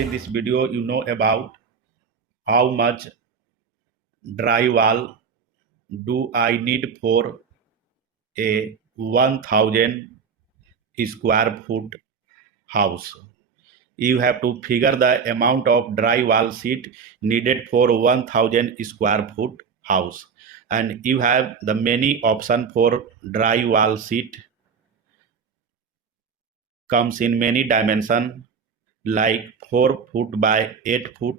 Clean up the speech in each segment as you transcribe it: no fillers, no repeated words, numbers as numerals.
Today in this video, you know about how much drywall do I need for a 1000 square foot house. You have to figure the amount of drywall sheet needed for 1000 square foot house, and you have the many option for drywall sheet comes in many dimension like 4 foot by 8 foot,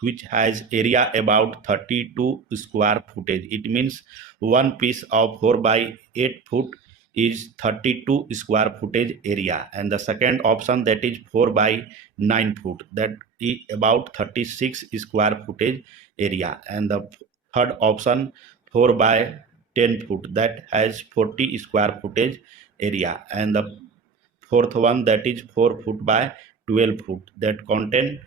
which has area about 32 square footage. It means one piece of 4 by 8 foot is 32 square footage area, and the second option, that is 4 by 9 foot, that is about 36 square footage area, and the third option 4 by 10 foot, that has 40 square footage area, and the fourth one, that is 4 foot by 12 foot, that contain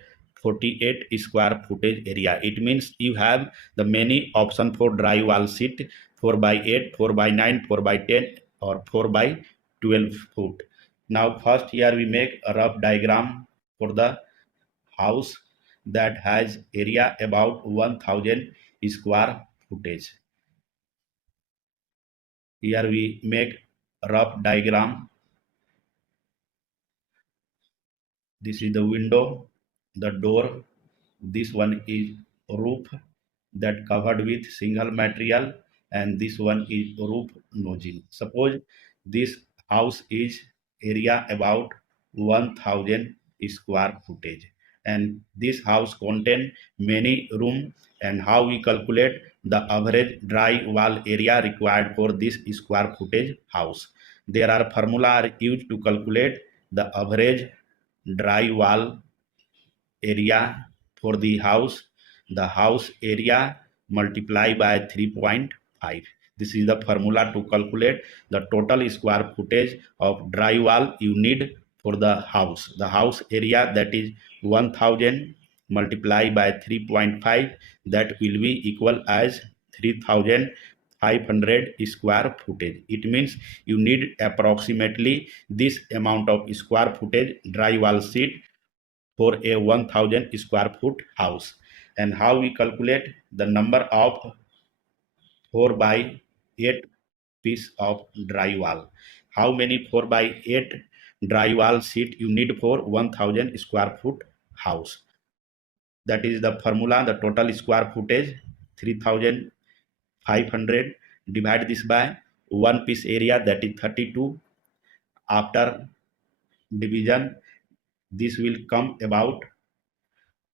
48 square footage area. It means you have the many option for drywall sheet: 4 by 8, 4 by 9, 4 by 10, or 4 by 12 foot. Now first here we make a rough diagram for the house that has area about 1000 square footage. Here we make a rough diagram. This is the window, the door, this one is roof that covered with single material, and this one is roof nozzle. Suppose this house is area about 1000 square footage, and this house contain many room, and how we calculate the average dry wall area required for this square footage house. There are formula used to calculate the average dry wall area for the house area multiplied by 3.5. This is the formula to calculate the total square footage of dry wall you need for the house area, that is 1000 multiplied by 3.5, that will be equal as 3500 square footage. It means you need approximately this amount of square footage dry wall sheet for a 1000 square foot house. And how we calculate the number of 4 by 8 piece of drywall? How many 4 by 8 drywall sheet you need for 1000 square foot house? That is the formula. The total square footage 3500, divide this by one piece area, that is 32. After division, this will come about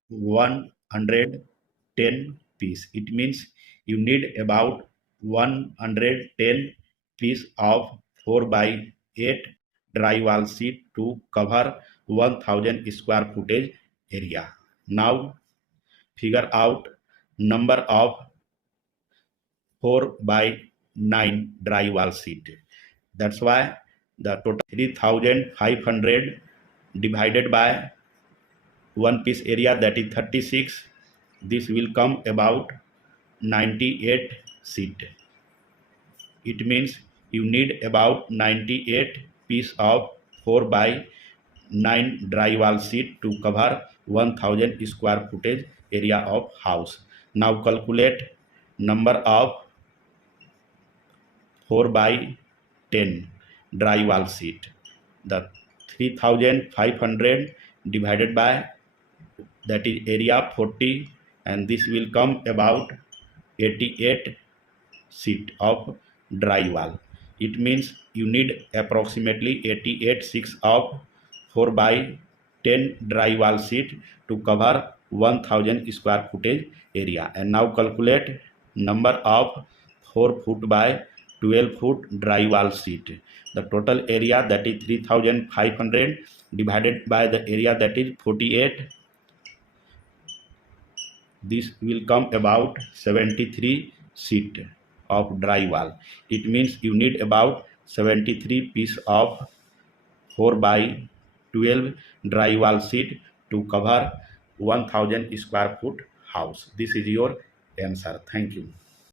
110 piece. It means you need about 110 piece of 4 by 8 drywall sheet to cover 1000 square footage area. Now figure out number of 4 by 9 drywall sheet. That's why the total 3500 divided by one piece area, that is 36. This will come about 98 sheet. It means you need about 98 piece of 4 by 9 drywall sheet to cover 1000 square footage area of house. Now calculate number of 4 by 10 drywall sheet. The 3500 divided by, that is area 40, and this will come about 88 sheet of drywall. It means you need approximately 88 sheets of 4 by 10 drywall sheet to cover 1000 square footage area. And now calculate number of 4 foot by 12 foot drywall sheet. The total area, that is 3500 divided by the area, that is 48. This will come about 73 sheet of drywall. It means you need about 73 piece of 4 by 12 drywall sheet to cover 1000 square foot house. This is your answer. Thank you.